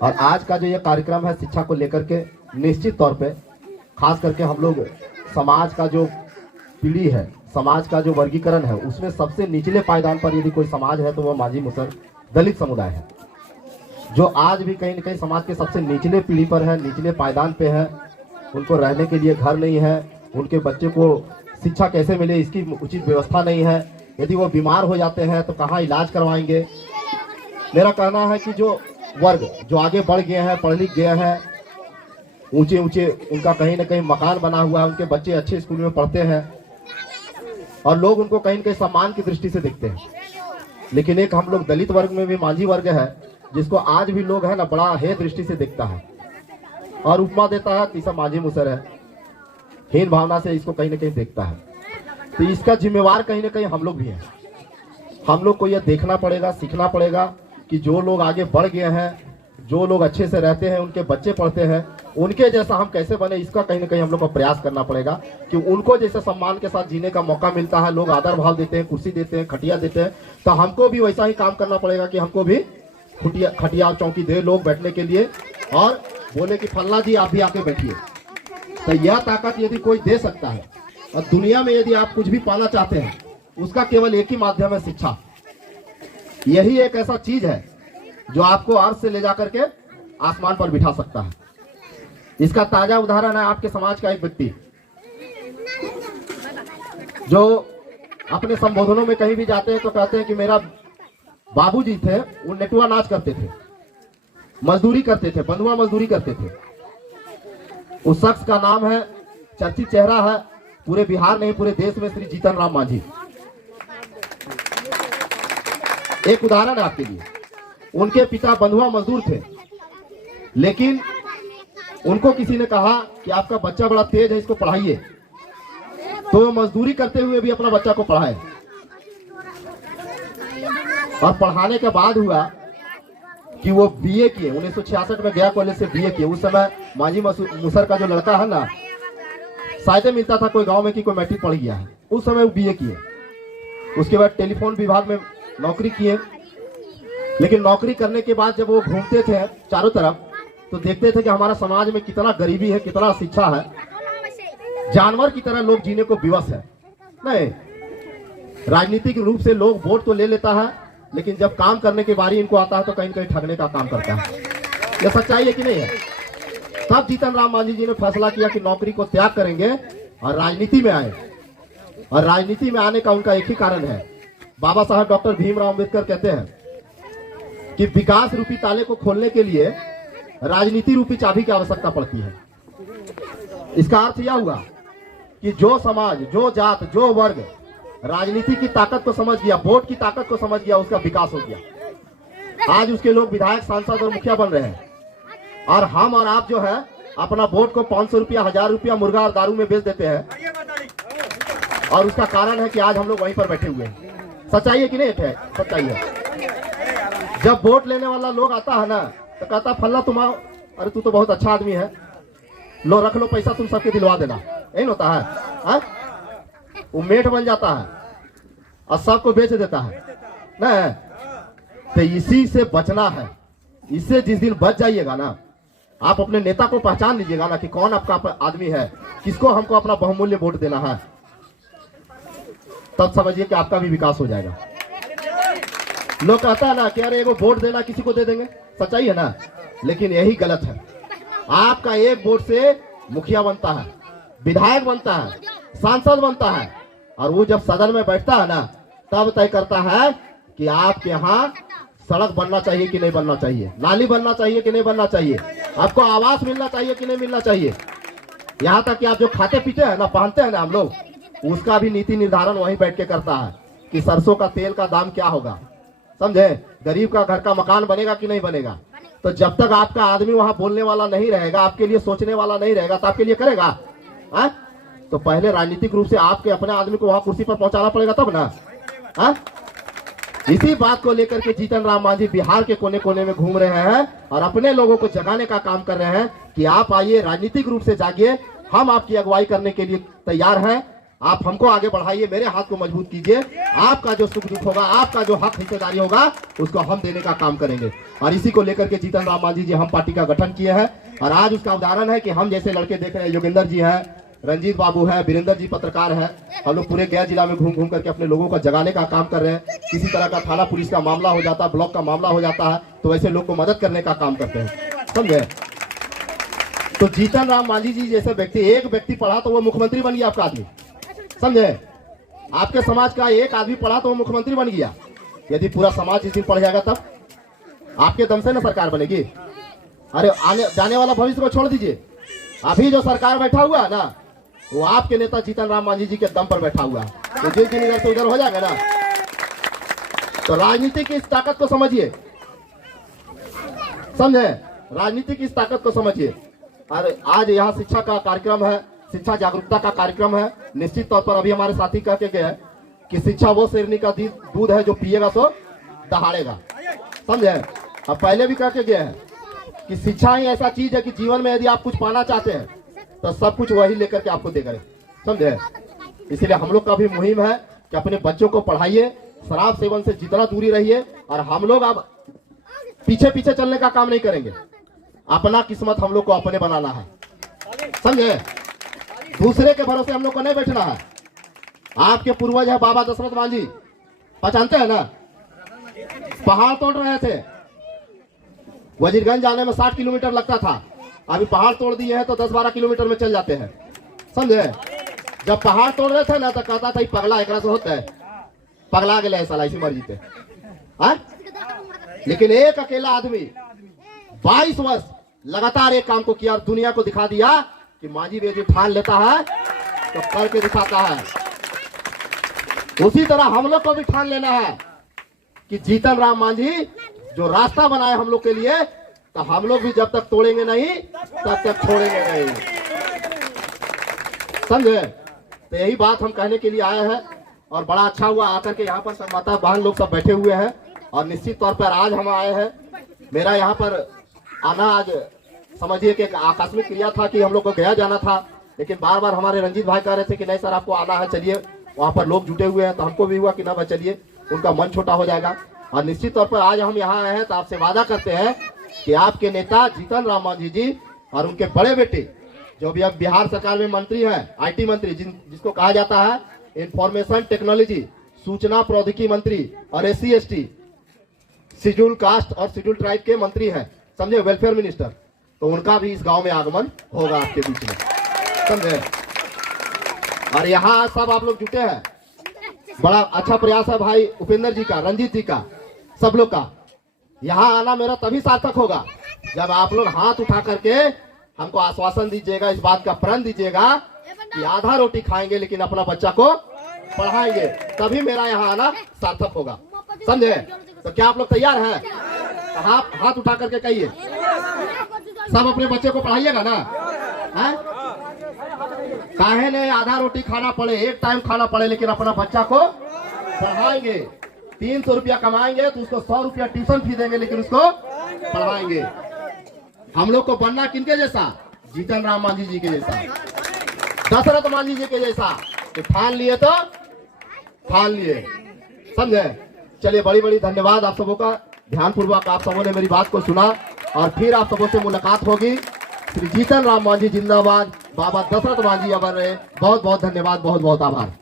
और आज का जो ये कार्यक्रम है शिक्षा को लेकर के, निश्चित तौर पे खास करके हम लोग समाज का जो पीढ़ी है, समाज का जो वर्गीकरण है, उसमें सबसे निचले पायदान पर यदि कोई समाज है तो वो मांझी मुसर दलित समुदाय है, जो आज भी कहीं न कहीं समाज के सबसे निचले पीढ़ी पर है, निचले पायदान पे है। उनको रहने के लिए घर नहीं है, उनके बच्चे को शिक्षा कैसे मिले इसकी उचित व्यवस्था नहीं है। यदि वो बीमार हो जाते हैं तो कहाँ इलाज करवाएंगे। मेरा कहना है कि जो वर्ग जो आगे बढ़ गए हैं, पढ़ लिख गए हैं, ऊंचे ऊंचे उनका कहीं ना कहीं मकान बना हुआ है, उनके बच्चे अच्छे स्कूल में पढ़ते हैं और लोग उनको कहीं ना कहीं सम्मान की दृष्टि से देखते हैं। लेकिन एक हम लोग दलित वर्ग में भी मांझी वर्ग है, जिसको आज भी लोग है ना बड़ा हे दृष्टि से देखता है और उपमा देता है कि सब मांझी मुसर है, हीन भावना से इसको कहीं ना कहीं देखता है। तो इसका जिम्मेवार कहीं ना कहीं हम लोग भी हैं। हम लोग को यह देखना पड़ेगा, सीखना पड़ेगा कि जो लोग आगे बढ़ गए हैं, जो लोग अच्छे से रहते हैं, उनके बच्चे पढ़ते हैं, उनके जैसा हम कैसे बने, इसका कहीं ना कहीं हम लोग को प्रयास करना पड़ेगा कि उनको जैसे सम्मान के साथ जीने का मौका मिलता है, लोग आदर भाव देते हैं, कुर्सी देते हैं, खटिया देते हैं, तो हमको भी वैसा ही काम करना पड़ेगा कि हमको भी खटिया चौकी दे लोग बैठने के लिए और बोले कि फल्ला जी आप भी आके बैठिए। तो यह ताकत यदि कोई दे सकता है और दुनिया में यदि आप कुछ भी पाना चाहते हैं, उसका केवल एक ही माध्यम है, शिक्षा। यही एक ऐसा चीज है जो आपको अर्थ से ले जाकर के आसमान पर बिठा सकता है। इसका ताजा उदाहरण है आपके समाज का एक व्यक्ति जो अपने संबोधनों में कहीं भी जाते हैं तो कहते हैं कि मेरा बाबूजी थे, वो नेटुआ नाच करते थे, मजदूरी करते थे, बंधुआ मजदूरी करते थे। उस शख्स का नाम है, चर्चित चेहरा है पूरे बिहार नहीं पूरे देश में, श्री जीतन राम मांझी। एक उदाहरण है आपके लिए। उनके पिता बंधुआ मजदूर थे, लेकिन उनको किसी ने कहा कि आपका बच्चा बड़ा तेज है, इसको पढ़ाइए, तो वो मजदूरी करते हुए भी अपना बच्चा को पढ़ाए। और पढ़ाने के बाद हुआ कि वो बीए किए। 1966 में गया कॉलेज से बीए किए। उस समय मांझी मुसर का जो लड़का है ना, शायद मिलता था कोई गांव में कि कोई मैट्रिक पढ़ गया है, उस समय वो बीए किए। उसके बाद टेलीफोन विभाग में नौकरी किए। लेकिन नौकरी करने के बाद जब वो घूमते थे चारों तरफ तो देखते थे कि हमारा समाज में कितना गरीबी है, कितना शिक्षा है, जानवर की तरह लोग जीने को विवश है। नहीं, राजनीतिक रूप से लोग वोट तो ले लेता है, लेकिन जब काम करने की बारी इनको आता है तो कहीं कहीं ठगने का काम करता है। यह सच्चाई है कि नहीं है? तब जीतन राम मांझी जी ने फैसला किया कि नौकरी को त्याग करेंगे और राजनीति में आए। और राजनीति में आने का उनका एक ही कारण है। बाबा साहब डॉक्टर भीमराव अंबेडकर कहते हैं कि विकास रूपी ताले को खोलने के लिए राजनीति रूपी चाबी की आवश्यकता पड़ती है। इसका अर्थ यह हुआ कि जो समाज, जो जात, जो वर्ग राजनीति की ताकत को समझ गया, वोट की ताकत को समझ गया, उसका विकास हो गया। आज उसके लोग विधायक, सांसद और मुखिया बन रहे हैं। और हम और आप जो है अपना वोट को 500 रुपया, 1000 रुपया मुर्गा और दारू में बेच देते हैं। और उसका कारण है कि आज हम लोग वहीं पर बैठे हुए हैं। सच्चाई है कि नहीं है? सच्चाई है। जब वोट लेने वाला लोग आता है ना तो कहता फल्ला तुम आओ, अरे तू तो बहुत अच्छा आदमी है, लो रख लो पैसा, तुम सबके दिलवा देना। यही होता है, वो मेट बन जाता है और सबको बेच देता है ना। तो इसी से बचना है। इससे जिस दिन बच जाइएगा ना, आप अपने नेता को पहचान लीजिएगा ना कि कौन आपका आदमी है, किसको हमको अपना बहुमूल्य वोट देना है, तब समझिए कि आपका भी विकास हो जाएगा। लोग कहता है ना कि अरे एगो वोट देना किसी को दे देंगे, सच्चाई है ना, लेकिन यही गलत है। आपका एक वोट से मुखिया बनता है, विधायक बनता है, सांसद बनता है, और वो जब सदन में बैठता है ना तब तय करता है कि आपके यहाँ सड़क बनना चाहिए कि नहीं बनना चाहिए, नाली बनना चाहिए कि नहीं बनना चाहिए, आपको आवास मिलना चाहिए कि नहीं मिलना चाहिए। यहाँ तक कि आप जो खाते पीते हैं ना, पहनते हैं ना हम लोग, उसका भी नीति निर्धारण वहीं बैठ के करता है कि सरसों का तेल का दाम क्या होगा, समझे, गरीब का घर का मकान बनेगा कि नहीं बनेगा। तो जब तक आपका आदमी वहां बोलने वाला नहीं रहेगा, आपके लिए सोचने वाला नहीं रहेगा, तो आपके लिए करेगा? तो पहले राजनीतिक रूप से आपके अपने आदमी को वहां कुर्सी पर पहुंचाना पड़ेगा तब ना। इसी बात को लेकर के जीतन राम मांझी बिहार के कोने कोने में घूम रहे हैं और अपने लोगों को जगाने का काम कर रहे हैं कि आप आइए, राजनीतिक रूप से जागिए, हम आपकी अगुवाई करने के लिए तैयार हैं। आप हमको आगे बढ़ाइए, मेरे हाथ को मजबूत कीजिए। आपका जो सुख दुख होगा, आपका जो हक हिस्सेदारी होगा, उसको हम देने का काम करेंगे। और इसी को लेकर के जीतन राम मांझी जी हम पार्टी का गठन किए हैं। और आज उसका उदाहरण है कि हम जैसे लड़के देख रहे हैं, योगेंद्र जी हैं, रंजीत बाबू है, वीरेंद्र जी पत्रकार है, हम लोग पूरे गया जिला में घूम घूम करके अपने लोगों को जगाने का काम कर रहे हैं। किसी तरह का थाना पुलिस का मामला हो जाता है, ब्लॉक का मामला हो जाता है, तो ऐसे लोग को मदद करने का काम करते हैं, समझे। तो जीतन राम मांझी जी जैसे व्यक्ति, एक व्यक्ति पढ़ा तो वो मुख्यमंत्री बन गया आपका आदमी, समझे। आपके समाज का एक आदमी पढ़ा तो वो मुख्यमंत्री बन गया। यदि पूरा समाज इस दिन पढ़ जाएगा तब आपके दम से ना सरकार बनेगी। अरे आने जाने वाला भविष्य को छोड़ दीजिए, अभी जो सरकार बैठा हुआ है ना, वो आपके नेता जीतन राम मांझी जी के दम पर बैठा हुआ है। तो जिस दिन इधर से उधर हो जाएगा ना, तो राजनीति की इस ताकत को समझिए, समझे, राजनीति की इस ताकत को समझिए। अरे आज यहाँ शिक्षा का कार्यक्रम है, शिक्षा जागरूकता का कार्यक्रम है। निश्चित तौर पर अभी हमारे साथी कह के गए कि शिक्षा वो शेरनी का दूध है जो पिएगा सो दहाड़ेगा, समझे। अब पहले भी कह के गए हैं कि शिक्षा ही ऐसा चीज है कि जीवन में यदि आप कुछ पाना चाहते हैं तो सब कुछ वही लेकर के आपको देगा, समझे। इसलिए हम लोग का भी मुहिम है कि अपने बच्चों को पढ़ाइए, शराब सेवन से जितना दूरी रहिए। और हम लोग अब पीछे पीछे चलने का काम नहीं करेंगे, अपना किस्मत हम लोग को अपने बनाना है, समझे। दूसरे के भरोसे हम लोग को नहीं बैठना है। आपके पूर्वज है बाबा दशरथ मांझी, पहचानते हैं ना, पहाड़ तोड़ रहे थे, वजीरगंज जाने में 60 किलोमीटर लगता था, अभी पहाड़ तोड़ दिए हैं तो 10-12 किलोमीटर में चल जाते हैं, समझे। जब पहाड़ तोड़ रहे थे ना तो कहता था पगला एक से होता है, पगला गया साला इसी मर्जी पे, हाँ? लेकिन एक अकेला आदमी 22 वर्ष लगातार एक काम को किया और दुनिया को दिखा दिया कि मांझी बेजी ठान लेता है तो करके दिखाता है। उसी तरह हम लोग को भी ठान लेना है कि जीतन राम मांझी जो रास्ता बनाए हम लोग के लिए, तो हम लोग भी जब तक तोड़ेंगे नहीं तब तक छोड़ेंगे नहीं, समझे। तो यही बात हम कहने के लिए आए हैं। और बड़ा अच्छा हुआ आकर के यहाँ पर सब माता बहन लोग सब बैठे हुए हैं। और निश्चित तौर पर आज हम आए हैं, मेरा यहाँ पर आना आज समझिए कि एक आकस्मिक क्रिया था कि हम लोग को गया जाना था, लेकिन बार बार हमारे रंजीत भाई कह रहे थे कि नहीं सर आपको आना है, चलिए। वहाँ पर लोग जुटे हुए हैं तो हमको भी हुआ कि ना भाई चलिए, उनका मन छोटा हो जाएगा। और निश्चित तौर पर आज हम यहाँ आए हैं तो आपसे वादा करते हैं कि आपके नेता जीतन राम मांझी जी और उनके बड़े बेटे जो भी अब बिहार सरकार में मंत्री हैं, आईटी मंत्री जिसको कहा जाता है इंफॉर्मेशन टेक्नोलॉजी, सूचना प्रौद्योगिकी मंत्री, और SC ST शेड्यूल कास्ट और शेड्यूल ट्राइब के मंत्री हैं, समझे, वेलफेयर मिनिस्टर, तो उनका भी इस गांव में आगमन होगा आपके बीच में, समझे। और यहाँ सब आप लोग जुटे हैं, बड़ा अच्छा प्रयास है भाई उपेंद्र जी का, रंजीत जी का, सब लोग का। यहाँ आना मेरा तभी सार्थक होगा जब आप लोग हाथ उठा करके हमको आश्वासन दीजिएगा, इस बात का प्रण दीजिएगा कि आधा रोटी खाएंगे लेकिन अपना बच्चा को पढ़ाएंगे, तभी मेरा यहाँ आना सार्थक होगा, समझे। तो क्या आप लोग तैयार हैं? तो हाथ उठा करके कहिए, सब अपने बच्चे को पढ़ाइएगा ना, है? काहे ने आधा रोटी खाना पड़े, एक टाइम खाना पड़े, लेकिन अपना बच्चा को पढ़ाएंगे। 300 रुपया कमाएंगे तो उसको 100 रुपया ट्यूशन फी देंगे, लेकिन उसको पढ़ाएंगे। हम लोग को बनना किनके जैसा? जीतन राम मांझी जी के जैसा, दशरथ मांझी जी के जैसा। तो ठान लिए तो ठान लिए, समझे। चलिए, बड़ी बड़ी धन्यवाद आप सबों का, ध्यानपूर्वक आप सबों ने मेरी बात को सुना। और फिर आप सबों से मुलाकात होगी। श्री जीतन राम मांझी जिंदाबाद, बाबा दशरथ मांझी अमर रहे। बहुत बहुत धन्यवाद, बहुत बहुत आभार।